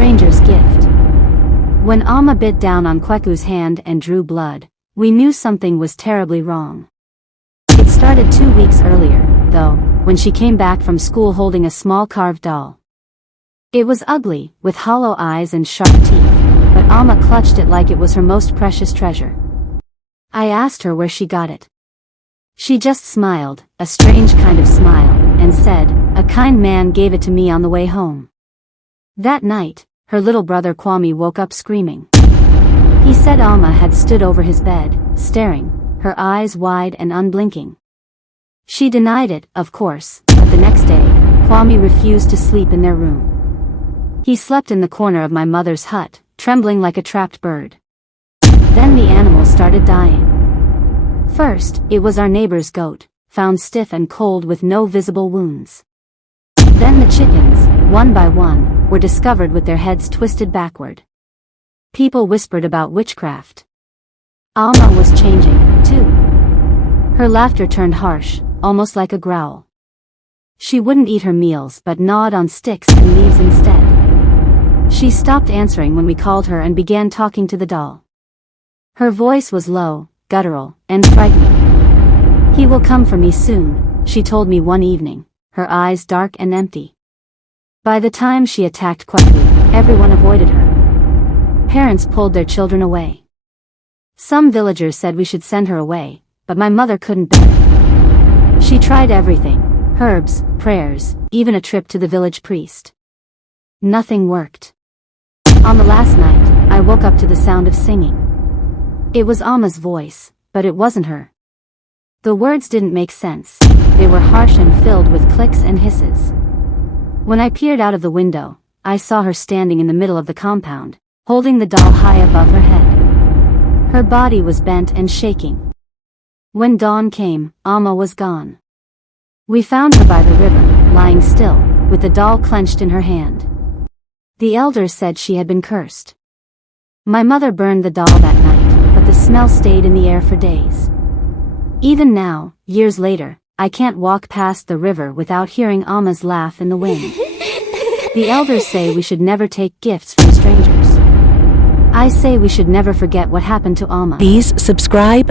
stranger's gift. When Alma bit down on Kweku's hand and drew blood, we knew something was terribly wrong. It started 2 weeks earlier, though, when she came back from school holding a small carved doll. It was ugly, with hollow eyes and sharp teeth, but Alma clutched it like it was her most precious treasure. I asked her where she got it. She just smiled, a strange kind of smile, and said, "A kind man gave it to me on the way home." That night, her little brother Kwame woke up screaming. He said Alma had stood over his bed, staring, her eyes wide and unblinking. She denied it, of course, but the next day, Kwame refused to sleep in their room. He slept in the corner of my mother's hut, trembling like a trapped bird. Then the animals started dying. First, it was our neighbor's goat, found stiff and cold with no visible wounds. Then the chickens, one by one, were discovered with their heads twisted backward. People whispered about witchcraft. Alma was changing, too. Her laughter turned harsh, almost like a growl. She wouldn't eat her meals but gnawed on sticks and leaves instead. She stopped answering when we called her and began talking to the doll. Her voice was low, guttural, and frightening. "He will come for me soon," she told me one evening, her eyes dark and empty. By the time she attacked Kweku, everyone avoided her. Parents pulled their children away. Some villagers said we should send her away, but my mother couldn't bear it. She tried everything, herbs, prayers, even a trip to the village priest. Nothing worked. On the last night, I woke up to the sound of singing. It was Alma's voice, but it wasn't her. The words didn't make sense. They were harsh and filled with clicks and hisses. When I peered out of the window, I saw her standing in the middle of the compound, holding the doll high above her head. Her body was bent and shaking. When dawn came, Alma was gone. We found her by the river, lying still, with the doll clenched in her hand. The elders said she had been cursed. My mother burned the doll that night, but the smell stayed in the air for days. Even now, years later, I can't walk past the river without hearing Alma's laugh in the wind. The elders say we should never take gifts from strangers. I say we should never forget what happened to Alma. Please subscribe.